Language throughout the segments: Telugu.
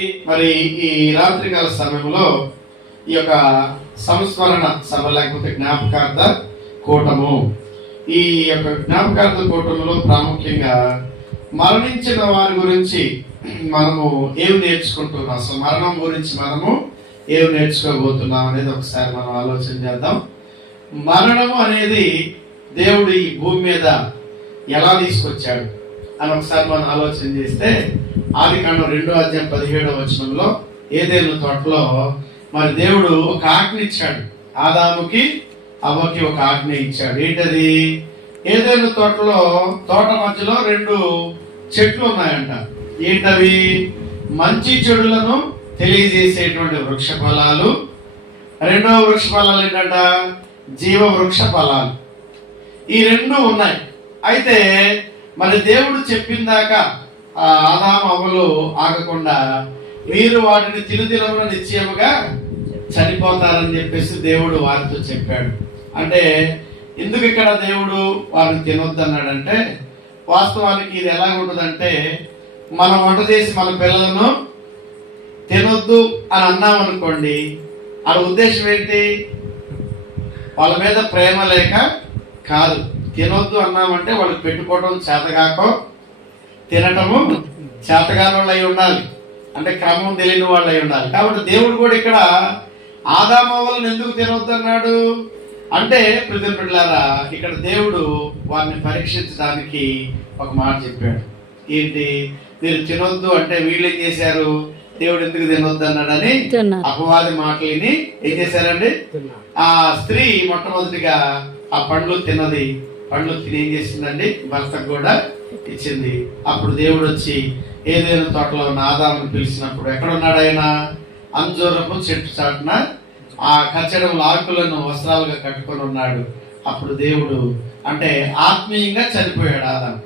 మరి ఈ రాత్రికాల సమయంలో ఈ యొక్క సంస్మరణ సభ లేకపోతే జ్ఞాపకార్థ కూటము, ఈ యొక్క జ్ఞాపకార్థ కూటములో ప్రాముఖ్యంగా మరణించిన వారి గురించి మనము ఏమి నేర్చుకుంటున్నాం, అసలు మరణం గురించి మనము ఏమి నేర్చుకోబోతున్నాం అనేది ఒకసారి మనం ఆలోచన చేద్దాం. మరణము అనేది దేవుడు ఈ భూమి మీద ఎలా తీసుకొచ్చాడు అని ఒకసారి మనం ఆలోచన చేస్తే, ఆదికాండం 2:17 ఏదెను తోటలో మరి దేవుడు ఒక ఆజ్ఞ ఇచ్చాడు. ఆదాముకి అవ్వకి ఒక ఆజ్ఞ ఇచ్చాడు. ఏంటది? ఏదెను తోటలో తోట మధ్యలో 2 చెట్లు ఉన్నాయంట. ఏంటవి? మంచి చెడులను తెలియజేసేటువంటి వృక్ష ఫలాలు. రెండవ వృక్ష ఫలాలు ఏంటంట? జీవ వృక్ష ఫలాలు. ఈ 2 ఉన్నాయి. అయితే మరి దేవుడు చెప్పిందాకా ఆదాము అవ్వలు ఆగకుండా మీరు వాటిని తినుదినమున నిశ్చయముగా చనిపోతారని చెప్పేసి దేవుడు వారితో చెప్పాడు. అంటే ఎందుకు ఇక్కడ దేవుడు వారిని తినొద్దన్నాడంటే, వాస్తవానికి ఇది ఎలా ఉంటుందంటే, మనం వంట చేసి మన పిల్లలను తినొద్దు అని అన్నామనుకోండి, ఆ ఉద్దేశం ఏంటి? వాళ్ళ మీద ప్రేమ లేక కాదు. తినొద్దు అన్నామంటే వాళ్ళకి పెట్టుకోవడం చేతగాకో తినటము చేతగాని వాళ్ళు అయి ఉండాలి, అంటే క్రమం తెలియని వాళ్ళు అయి ఉండాలి. కాబట్టి దేవుడు కూడా ఇక్కడ ఆదామవ్వలను ఎందుకు తినొద్దు అన్నాడు అంటే, ప్రతిలారా ఇక్కడ దేవుడు వారిని పరీక్షించడానికి ఒక మాట చెప్పాడు. ఏంటి? మీరు తినొద్దు అంటే వీళ్ళు ఏం చేశారు? దేవుడు ఎందుకు తినొద్దు అన్నాడని అపవాది మాటలని ఏం చేశారండి? ఆ స్త్రీ మొట్టమొదటిగా ఆ పండ్లు తిన్నది. పండ్లు తిని ఏం చేసిందండి? భర్తకు కూడా ఇచ్చింది. అప్పుడు దేవుడు వచ్చి ఏదైనా తోటలో ఉన్న ఆదామును పిలిచినప్పుడు ఎక్కడ ఉన్నాడు ఆయన? అంజూరపు చెట్టు చాటున ఆ కచ్చడముల ఆకులను వస్త్రాలుగా కట్టుకొని ఉన్నాడు. అప్పుడు దేవుడు అంటే ఆత్మీయంగా చనిపోయాడు ఆదాము.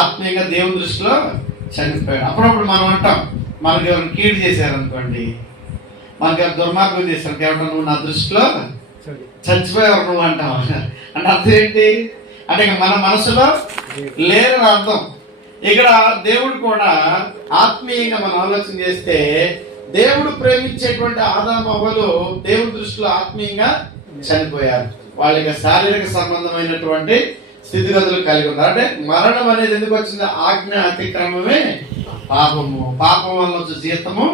ఆత్మీయంగా దేవుని దృష్టిలో చనిపోయాడు. అప్పుడప్పుడు మనం అంటాం, మనకి ఎవరు కీడు చేశారనుకోండి, మనకి ఎవరు దుర్మార్గం చేశారు, కేవలం నువ్వు నా దృష్టిలో చచ్చిపోయావు నువ్వు అంటాం. అంటే అర్థం ఏంటి? అంటే మన మనసులో లేరని అర్థం. ఇక్కడ దేవుడు కూడా ఆత్మీయంగా మనం ఆలోచన చేస్తే, దేవుడు ప్రేమించేటువంటి ఆదాము అవ్వలు దేవుడి దృష్టిలో ఆత్మీయంగా చనిపోయారు. వాళ్ళకి శారీరక సంబంధమైనటువంటి స్థితిగతులు కలిగి ఉన్నారు. అంటే మరణం అనేది ఎందుకు వచ్చింది? ఆజ్ఞ అతిక్రమమే పాపము. పాపం వల్ల వచ్చే జీతము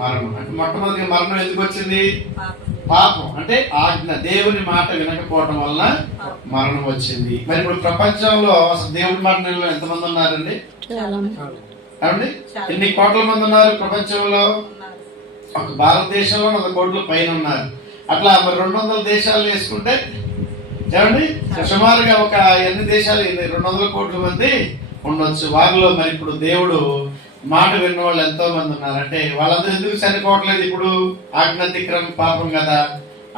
మరణం. అంటే మొట్టమొదటి మరణం ఎందుకు వచ్చింది? పాపం అంటే ఆజ్ఞ, దేవుని మాట వినకపోవడం వల్ల మరణం వచ్చింది. మరి ఇప్పుడు ప్రపంచంలో అసలు దేవుని మాట ఎంతమంది ఉన్నారండి? ఏమండి? ఎన్ని కోట్ల మంది ఉన్నారు ప్రపంచంలో? ఒక భారతదేశంలో 100 కోట్ల పైన ఉన్నారు. అట్లా మరి 200 దేశాలు వేసుకుంటే ఏమండి సుమారుగా ఒక ఎన్ని దేశాలు 200 కోట్ల మంది ఉండొచ్చు. వారిలో మరి ఇప్పుడు దేవుడు మాట విన్న వాళ్ళు ఎంతో మంది ఉన్నారు. అంటే వాళ్ళందరూ ఎందుకు చనిపోవట్లేదు? ఇప్పుడు ఆజ్ఞాతిక్రమ పాపం కదా.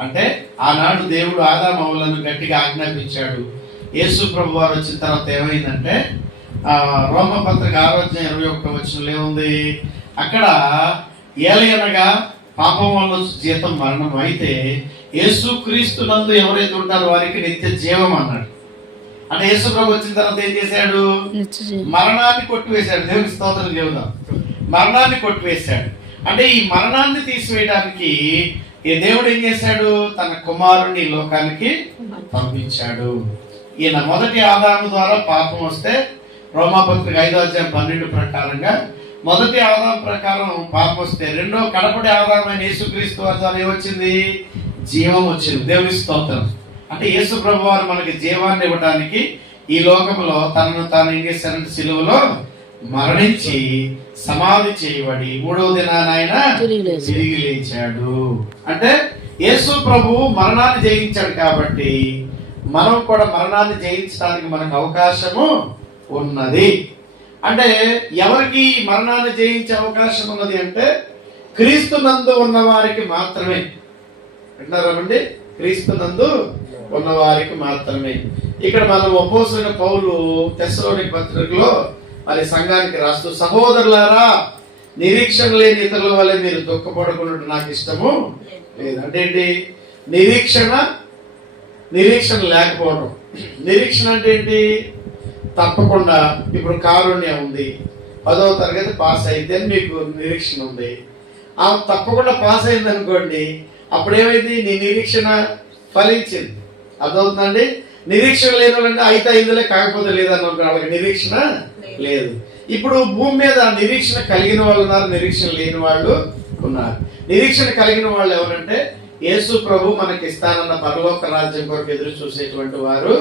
అంటే ఆనాడు దేవుడు ఆదాము అవ్వలను గట్టిగా ఆజ్ఞాపించాడు. యేసు ప్రభు వారు వచ్చిన తర్వాత ఏమైందంటే, రోమపత్రిక 6:21 ఏముంది? అక్కడ ఏలయనగా పాపం వల్ల జీతం మరణం, అయితే యేసు క్రీస్తు నందు ఎవరైతే ఉంటారో వారికి నిత్య జీవం అన్నాడు. అంటే యేసు ప్రభు వచ్చిన తర్వాత ఏం చేశాడు? మరణాన్ని కొట్టివేశాడు. దేవునికి స్తోత్రం చెబుదాం. మరణాన్ని కొట్టివేశాడు. అంటే ఈ మరణాన్ని తీసివేయడానికి ఈ దేవుడు ఏం చేశాడు? తన కుమారుని లోకానికి పంపించాడు. ఈయన మొదటి ఆదాము ద్వారా పాపం వస్తే, రోమాపత్రిక 5:12 ప్రకారంగా మొదటి ఆదాము ప్రకారం పాపం వస్తే, రెండో కడపటి ఆదామైన యేసుక్రీస్తు వారి ద్వారా ఏమొచ్చింది? జీవం వచ్చింది. దేవుని స్తోత్రం. అంటే యేసు ప్రభు వారు మనకి జీవాన్ని ఇవ్వడానికి ఈ లోకంలో తనను తాను ఏం చేశారంటే సిలువలో మరణించి సమాధి చేయబడి 3వ దినాన ఆయన తిరిగి లేచాడు. అంటే యేసు ప్రభు మరణాన్ని జయించాడు కాబట్టి మనం కూడా మరణాన్ని జయించడానికి మనకు అవకాశము ఉన్నది. అంటే ఎవరికి మరణాన్ని జయించే అవకాశం ఉన్నది అంటే, క్రీస్తు నందు ఉన్న వారికి మాత్రమే. వింటారండి? క్రీస్తు నందు ఉన్న వారికి మాత్రమే. ఇక్కడ మనం అపోస్తలుడైన పౌలు తెస్సలోనిక పత్రికలో మరి సంఘానికి రాస్తూ, సహోదరులారా, నిరీక్షణ లేని ఇతరుల వల్ల మీరు దుఃఖపడకుండా నాకు ఇష్టము లేదు. అంటే ఏంటి? నిరీక్షణ లేకపోవడం. నిరీక్షణ అంటే ఏంటి? తప్పకుండా ఇప్పుడు కారుణ్యం ఉంది, 10వ తరగతి పాస్ అయితే మీకు నిరీక్షణ ఉంది. ఆమె తప్పకుండా పాస్ అయింది అనుకోండి, అప్పుడేమైంది? నీ నిరీక్షణ ఫలించింది. అర్థమవుతుందండి? నిరీక్షణ లేని వాళ్ళంటే అయితే అయిందిలే కాకపోతే లేదని వాళ్ళకి నిరీక్షణ లేదు. ఇప్పుడు భూమి మీద నిరీక్షణ కలిగిన వాళ్ళు ఉన్నారు, నిరీక్షణ లేని వాళ్ళు ఉన్నారు. నిరీక్షణ కలిగిన వాళ్ళు ఎవరంటే యేసు ప్రభు మనకి ఇస్తానన్న పరలోక రాజ్యం కొరకు ఎదురు చూసేటువంటి వారు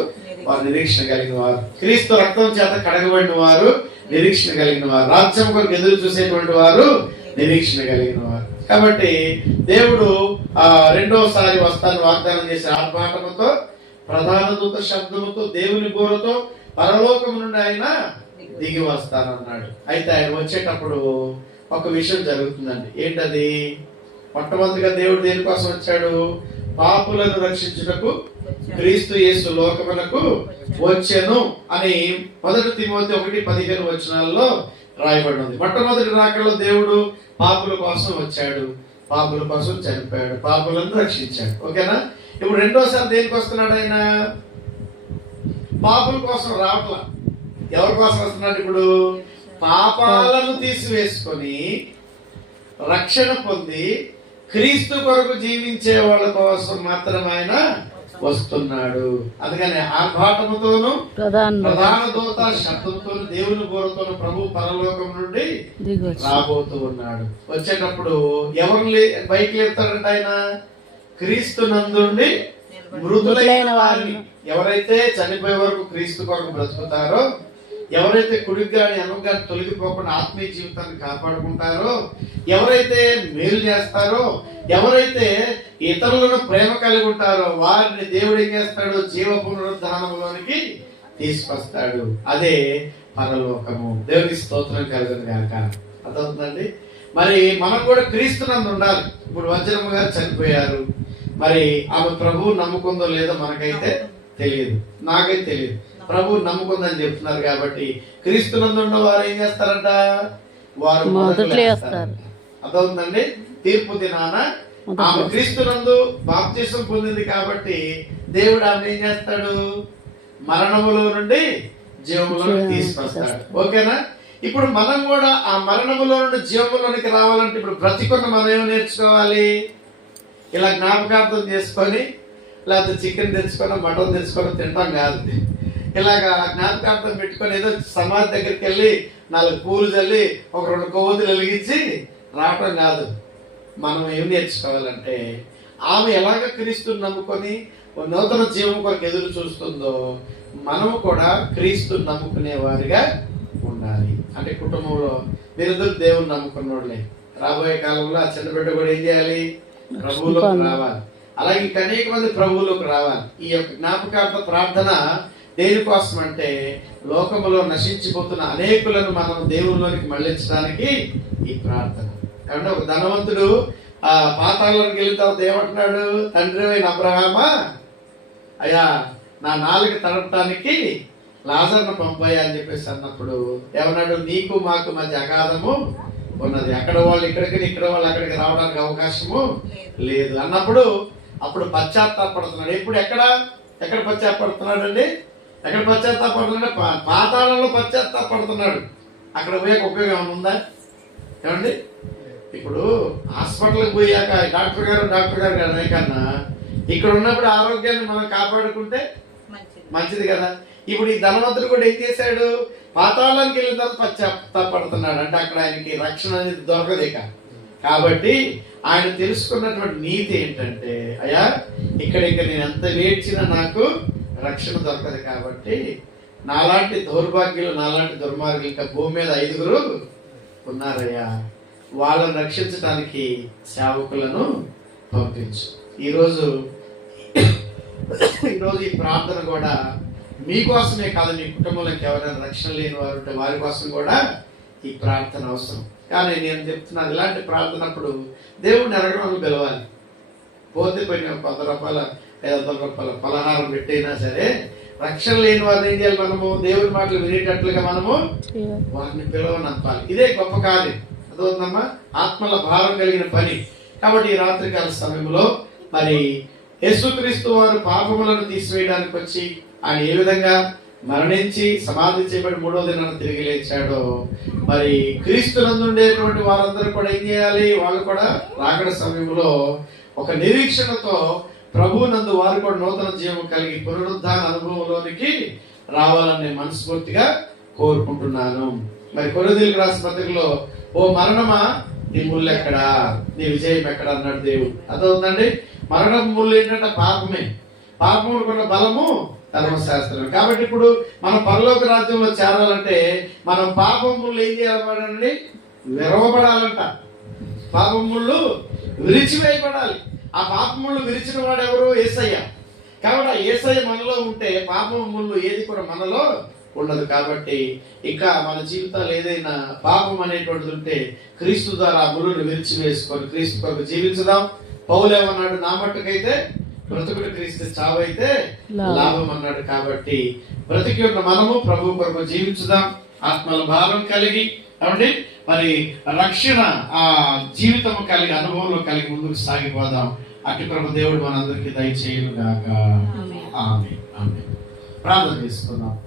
నిరీక్షణ కలిగిన వారు. క్రీస్తు రక్తం చేత కడగబడిన వారు నిరీక్షణ కలిగిన వారు. రాజ్యం కొరకు ఎదురు చూసేటువంటి వారు నిరీక్షణ కలిగిన వారు. కాబట్టి దేవుడు రెండోసారి వస్తాను వాగ్దానం చేసే ఆర్భాటముతో, ప్రధాన దూత శబ్దముతో, దేవుని బోరతో పరలోకం నుండి ఆయన దిగి వస్తానన్నాడు. అయితే ఆయన వచ్చేటప్పుడు ఒక విషయం జరుగుతుందండి. ఏంటది? మొట్టమొదటిగా దేవుడు దేనికోసం వచ్చాడు? పాపులను రక్షించుటకు క్రీస్తు యేసు లోకమునకు వచ్చెను అని 1 తిమోతి 1:15 వచనాల్లో రాయబడి ఉంది. మొట్టమొదటి రాకడలో దేవుడు పాపుల కోసం వచ్చాడు, పాపుల కోసం చనిపోయాడు, పాపులను రక్షించాడు. ఓకేనా? ఇప్పుడు రెండోసారి దేనికి వస్తున్నాడు ఆయన? పాపుల కోసం రావట్లా. ఎవరి కోసం వస్తున్నాడు? ఇప్పుడు పాపాలను తీసివేసుకొని రక్షణ పొంది క్రీస్తు కొరకు జీవించే వాళ్ళ కోసం మాత్రం ఆయన వస్తున్నాడు. అందుకని ఆర్భాటముతోను, ప్రధాన దూత శబ్దంతో, దేవుని బోరతోను ప్రభు పరలోకం నుండి రాబోతూ ఉన్నాడు. వచ్చేటప్పుడు ఎవరిని పైకి లేపుతాడంట ఆయన? క్రీస్తు నందుండి మృతులైన వారిని. ఎవరైతే చనిపోయే వరకు క్రీస్తు కొరకు బ్రతుకుతారో, ఎవరైతే కుడికి గాని ఎనక గాని తొలగిపోకుండా ఆత్మీయ జీవితాన్ని కాపాడుకుంటారో, ఎవరైతే మేలు చేస్తారో, ఎవరైతే ఇతరులను ప్రేమ కలిగి ఉంటారో వారిని దేవుడు ఏం చేస్తాడు? జీవ పునరుద్ధానంలోనికి తీసుకొస్తాడు. అదే పరలోకము. దేవునికి స్తోత్రం కలుగును గాక. అర్థమవుతుందండి? మరి మనం కూడా క్రీస్తునందు ఉండాలి. ఇప్పుడు వజ్రమ్మ గారు చనిపోయారు. మరి ఆమె ప్రభువు నమ్ముకుందో లేదో మనకైతే తెలియదు, నాకైతే తెలియదు. ప్రభు నమ్ముకుందని చెప్తున్నారు కాబట్టి క్రీస్తునందు ఉన్న వారు ఏం చేస్తారంట? వారు మొదలు. అర్థమవుతుందండి? తీర్పు దినాన ఆమె క్రీస్తునందు బాప్తిసం పొందింది కాబట్టి దేవుడు ఆమె ఏం చేస్తాడు? మరణములో నుండి జీవములోకి తీసుకొస్తాడు. ఓకేనా? ఇప్పుడు మనం కూడా ఆ మరణములో నుండి జీవములోనికి రావాలంటే ఇప్పుడు బ్రతికున్న మనం ఏం నేర్చుకోవాలి? ఇలా జ్ఞాపకార్థం చేసుకొని, లేకపోతే చికెన్ తెచ్చుకొని, మటన్ తెచ్చుకొని తింటాం కాదు. ఇలాగా జ్ఞాపకార్థం పెట్టుకొని ఏదో సమాధి దగ్గరికి వెళ్ళి 4 పూలు చల్లి ఒక 2 కొవ్వొత్తులు వెలిగించి రావటం కాదు. మనం ఏం నేర్చుకోవాలంటే ఆమె ఎలాగ క్రీస్తుని నమ్ముకొని నూతన జీవం కొరకు ఎదురు చూస్తుందో మనము కూడా క్రీస్తుని నమ్ముకునే వారిగా ఉండాలి. అంటే కుటుంబంలో మీరిద్దరు దేవుని నమ్ముకున్న వాళ్ళే. రాబోయే కాలంలో ఆ చిన్న బిడ్డ కూడా ఏం చేయాలి? ప్రభువులోకి రావాలి. అలాగే ఇంకా అనేక మంది ప్రభువులోకి రావాలి. ఈ యొక్క జ్ఞాపకార్థ ప్రార్థన దేనికోసం అంటే లోకములో నశించిపోతున్న అనేకులను మనం దేవునిలోనికి మళ్ళించడానికి ఈ ప్రార్థన. కాబట్టి ఒక ధనవంతుడు పాతాళంలోకి వెళ్ళిన తర్వాత ఏమంటున్నాడు? తండ్రి అయిన అబ్రహామా, అయ్యా నా నాలుక తడపటానికి లాజర్ను పంపాయా అని చెప్పేసి అన్నప్పుడు ఏమన్నాడు? నీకు మాకు మధ్య అగాధము ఉన్నది, అక్కడ వాళ్ళు ఇక్కడికి, ఇక్కడ వాళ్ళు అక్కడికి రావడానికి అవకాశము లేదు అన్నప్పుడు అప్పుడు పశ్చాత్తాపడుతున్నాడు. ఇప్పుడు ఎక్కడ పశ్చాత్తాపడుతున్నాడు అండి? ఎక్కడ పశ్చాత్తాపడుతున్నాడు? పాతాళంలో పశ్చాత్తాపడుతున్నాడు. అక్కడ పోయే ఉపయోగం ఉందా? ఏమండి? ఇప్పుడు హాస్పిటల్కి పోయాక డాక్టర్ గారు కదా కన్నా ఇక్కడ ఉన్నప్పుడు ఆరోగ్యాన్ని మనం కాపాడుకుంటే మంచిది కదా. ఇప్పుడు ఈ ధనవంతుడు కూడా ఏం చేశాడు? పాతాళానికి వెళ్ళిన తర్వాత పశ్చాత్తాపడుతున్నాడు. అంటే అక్కడ ఆయనకి రక్షణ అనేది దొరకదు ఇక. కాబట్టి ఆయన తెలుసుకున్నటువంటి నీతి ఏంటంటే, అయ్యా ఇక్కడ నేను ఎంత వేడ్చినా నాకు రక్షణ దొరకదు కాబట్టి నాలాంటి దౌర్భాగ్యులు, నాలాంటి దుర్మార్గులు ఇంకా భూమి మీద 5 ఉన్నారయ్యా, వాళ్ళని రక్షించడానికి సేవకులను పంపించు. ఈరోజు ఈ ప్రార్థన కూడా మీకోసమే కాదు, మీ కుటుంబంలోకి ఎవరైనా రక్షణ లేని వారు ఉంటే వారి కోసం కూడా ఈ ప్రార్థన అవసరం. కానీ నేను చెప్తున్నాను, ఇలాంటి ప్రార్థనప్పుడు దేవుడిని ఎరగడం పిలవాలి. పోతే పోయిన 100 రూపాయల 500 రూపాయల పలహారం పెట్టైనా సరే రక్షణ లేని వారిని ఏం చేయాలి? మనము దేవుని మాటలు వినేటట్లుగా మనము వారిని పిలవనంపాలి. ఇదే గొప్ప కార్యం. అదవుతుందమ్మా, ఆత్మల భారం కలిగిన పని. కాబట్టి ఈ రాత్రికాల సమయంలో మరి యేసుక్రీస్తు వారు పాపములను తీసివేయడానికి వచ్చి ఆయన ఏ విధంగా మరణించి సమాధి చేయబడి మూడో దినాన తిరిగి లేచాడో, మరి క్రీస్తునందు ఉండేటువంటి వారందరూ కూడా ఏం చేయాలి? వాళ్ళు కూడా రాకడ సమయంలో ఒక నిరీక్షణతో ప్రభువునందు వారు కూడా నూతన జీవం కలిగి పునరుద్ధాన అనుభవంలోనికి రావాలని మనస్ఫూర్తిగా కోరుకుంటున్నాను. మరి కొరింథీయులకు రాసిన పత్రికలో, ఓ మరణమా నీ ముళ్ళు ఎక్కడా, నీ విజయం ఎక్కడ అన్నాడు దేవుడు. అదవుతుందండి. మరణం ముళ్ళు ఏంటంటే పాపమే. పాపముకున్న బలము ధర్మశాస్త్రం. కాబట్టి ఇప్పుడు మనం పరలోక రాజ్యంలో చేరాలంటే మనం పాపం ముళ్ళు ఏం చేయాలండి? విరవబడాలంట. పాపం ముళ్ళు విరిచివేయబడాలి. ఆ పాప ముళ్ళు విరిచిన వాడు ఎవరు? యేసయ్య. కాబట్టి ఆ యేసయ్య మనలో ఉంటే పాపం ముళ్ళు ఏది కూడా మనలో ఉండదు. కాబట్టి ఇంకా మన జీవితాలు ఏదైనా పాపం అనేటువంటిది ఉంటే క్రీస్తు ద్వారా ముళ్ళను విరిచివేసుకొని క్రీస్తు కొరకు జీవించుదాం. పౌలు ఏమన్నాడు? నా మట్టుకైతే బ్రతుకుడు క్రీస్తు, చావైతే లాభం అన్నాడు. కాబట్టి బ్రతికి ఉన్న మనము ప్రభు కొరకు జీవించుదాం. ఆత్మల భారం కలిగి కాబట్టి మరి రక్షణ ఆ జీవితం కలిగి అనుభవంలో కలిగి ముందుకు సాగిపోదాం. అట్టి ప్రభు దేవుడు మనందరికీ దయచేయును గాక. ఆమేన్. ఆమేన్. ప్రార్థన చేసుకుందాం.